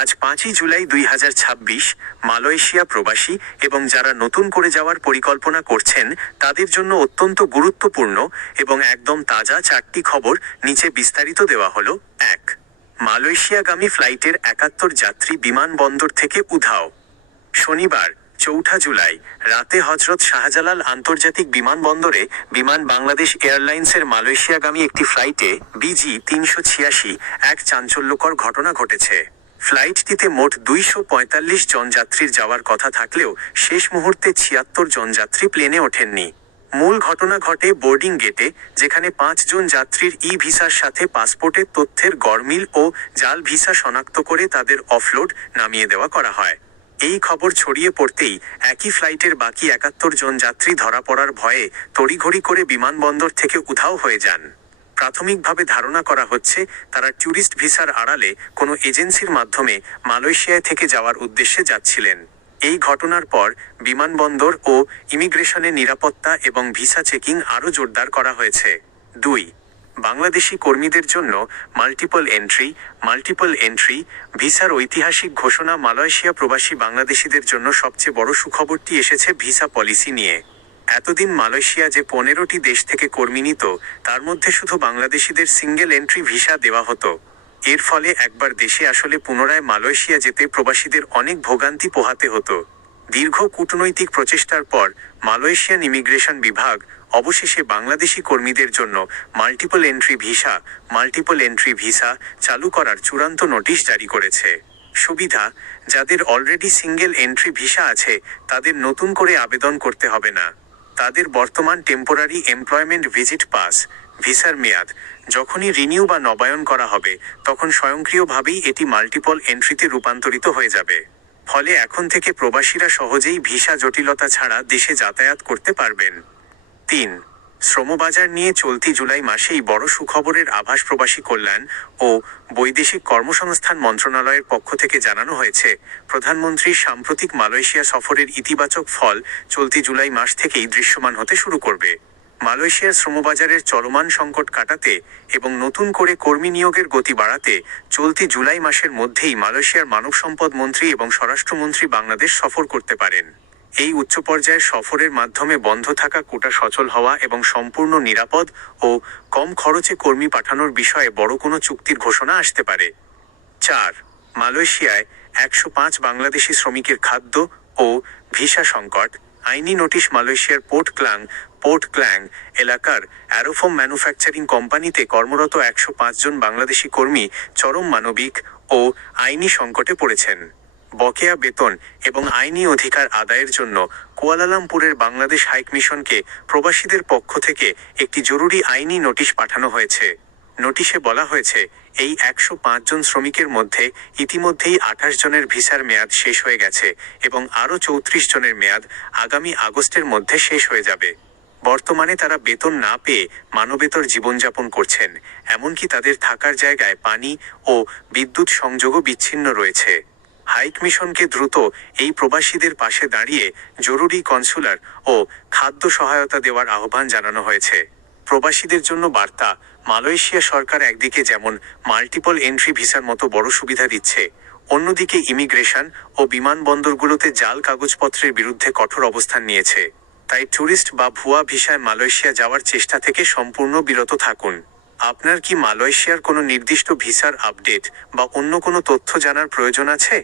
আজ 5ই জুলাই 2026। মালয়েশিয়া প্রবাসী এবং যারা নতুন করে যাওয়ার পরিকল্পনা করছেন তাদের জন্য অত্যন্ত গুরুত্বপূর্ণ এবং একদম তাজা 4টি খবর নিচে বিস্তারিত দেওয়া হলো। 1. মালয়েশিয়াগামী ফ্লাইটের 71 যাত্রী বিমানবন্দর থেকে উধাও। শনিবার 4 জুলাই রাতে হজরত শাহজালাল আন্তর্জাতিক বিমানবন্দরে বিমান বাংলাদেশ এয়ারলাইন্সের মালয়েশিয়াগামী একটি ফ্লাইটে BG-386 এক চাঞ্চল্যকর ঘটনা ঘটেছে। ফ্লাইটটিতে মোট 245 জন যাত্রীর যাওয়ার কথা থাকলেও শেষ মুহূর্তে 76 জন যাত্রী প্লেনে ওঠেননি। মূল ঘটনা ঘটে বোর্ডিং গেটে, যেখানে 5 জন যাত্রীর ভিসার সাথে পাসপোর্টের তথ্যের গরমিল ও জাল ভিসা শনাক্ত করে তাদের অফলোড নামিয়ে দেওয়া করা হয়। এই খবর ছড়িয়ে পড়তেই একই ফ্লাইটের বাকি 71 জন যাত্রী ধরা পড়ার ভয়ে তড়িঘড়ি করে বিমানবন্দর থেকে উধাও হয়ে যান। প্রাথমিকভাবে ধারণা করা হচ্ছে তারা ট্যুরিস্ট ভিসার আড়ালে কোনো এজেন্সির মাধ্যমে মালয়েশিয়ায় থেকে যাওয়ার উদ্দেশ্যে যাচ্ছিলেন। এই ঘটনার পর বিমানবন্দর ও ইমিগ্রেশনের নিরাপত্তা এবং ভিসা চেকিং আরও জোরদার করা হয়েছে। 2. বাংলাদেশি কর্মীদের জন্য মাল্টিপল এন্ট্রি ভিসার ঐতিহাসিক ঘোষণা। মালয়েশিয়া প্রবাসী বাংলাদেশিদের জন্য সবচেয়ে বড় সুখবরটি এসেছে ভিসা পলিসি নিয়ে। এতদিন মালয়েশিয়া যে 15টি দেশ থেকে কর্মী নিত, তার মধ্যে শুধু বাংলাদেশিদের সিঙ্গেল এন্ট্রি ভিসা দেওয়া হতো। এর ফলে একবার দেশে আসলে পুনরায় মালয়েশিয়া যেতে প্রবাসীদের অনেক ভোগান্তি পোহাতে হতো। দীর্ঘ কূটনৈতিক প্রচেষ্টার পর মালয়েশিয়ান ইমিগ্রেশন বিভাগ অবশেষে বাংলাদেশি কর্মীদের জন্য মাল্টিপল এন্ট্রি ভিসা চালু করার চূড়ান্ত নোটিশ জারি করেছে। সুবিধা: যাদের অলরেডি সিঙ্গেল এন্ট্রি ভিসা আছে তাদের নতুন করে আবেদন করতে হবে না। তাদের বর্তমান টেম্পোরারি এমপ্লয়মেন্ট ভিজিট পাস ভিসার মেয়াদ যখনই রিনিউ বা নবায়ন করা হবে, তখন স্বয়ংক্রিয়ভাবেই এটি মাল্টিপল এন্ট্রিতে রূপান্তরিত হয়ে যাবে। ফলে এখন থেকে প্রবাসীরা সহজেই ভিসা জটিলতা ছাড়া দেশে যাতায়াত করতে পারবেন। 3. শ্রমবাজার নিয়ে চলতি জুলাই মাসেই বড় সুখবরের আভাস প্রবাসী কল্যাণ ও বৈদেশিক কর্মসংস্থান মন্ত্রণালয়ের পক্ষ থেকে জানানো হয়েছে, প্রধানমন্ত্রীর সাম্প্রতিক মালয়েশিয়া সফরের ইতিবাচক ফল চলতি জুলাই মাস থেকেই দৃশ্যমান হতে শুরু করবে। মালয়েশিয়ার শ্রমবাজারের চলমান সংকট কাটাতে এবং নতুন করে কর্মী নিয়োগের গতি বাড়াতে চলতি জুলাই মাসের মধ্যেই মালয়েশিয়ার মানব সম্পদ মন্ত্রী এবং স্বরাষ্ট্রমন্ত্রী বাংলাদেশ সফর করতে পারেন। এই উচ্চ পর্যায়ের সফরের মাধ্যমে বন্ধ থাকা কোটা সচল হওয়া এবং সম্পূর্ণ নিরাপদ ও কম খরচে কর্মী পাঠানোর বিষয়ে বড় কোনো চুক্তির ঘোষণা আসতে পারে। 4. মালয়েশিয়ায় 105 বাংলাদেশি শ্রমিকের খাদ্য ও ভিসা সংকট। আইনি নোটিশ। মালয়েশিয়ার পোর্ট ক্ল্যাং এলাকার অ্যারোফোম ম্যানুফ্যাকচারিং কোম্পানিতে কর্মরত 105 জন বাংলাদেশি কর্মী চরম মানবিক ও আইনি সংকটে পড়েছেন। বকেয়া বেতন এবং আইনি অধিকার আদায়ের জন্য কুয়ালালামপুরের বাংলাদেশ হাইকমিশনকে প্রবাসীদের পক্ষ থেকে একটি জরুরি আইনি নোটিশ পাঠানো হয়েছে। নোটিশে বলা হয়েছে, এই 105 জন শ্রমিকের মধ্যে ইতিমধ্যেই 28 জনের ভিসার মেয়াদ শেষ হয়ে গেছে এবং আরও 34 জনের মেয়াদ আগামী আগস্টের মধ্যে শেষ হয়ে যাবে। বর্তমানে তারা বেতন না পেয়ে মানবেতর জীবনযাপন করছেন, এমনকি তাদের থাকার জায়গায় পানি ও বিদ্যুৎ সংযোগও বিচ্ছিন্ন রয়েছে। হাইকমিশনকে দ্রুত এই প্রবাসীদের পাশে দাঁড়িয়ে জরুরি কনসুলার ও খাদ্য সহায়তা দেওয়ার আহ্বান জানানো হয়েছে। প্রবাসীদের জন্য বার্তা: মালয়েশিয়া সরকার একদিকে যেমন মাল্টিপল এন্ট্রি ভিসার মতো বড় সুবিধা দিচ্ছে, অন্যদিকে ইমিগ্রেশন ও বিমানবন্দরগুলোতে জাল কাগজপত্রের বিরুদ্ধে কঠোর অবস্থান নিয়েছে। তাই ট্যুরিস্ট বা ভুয়া ভিসায় মালয়েশিয়া যাওয়ার চেষ্টা থেকে সম্পূর্ণ বিরত থাকুন। আপনার কি মালয়েশিয়ার কোনো নির্দিষ্ট ভিসার আপডেট বা অন্য কোনো তথ্য জানার প্রয়োজন আছে?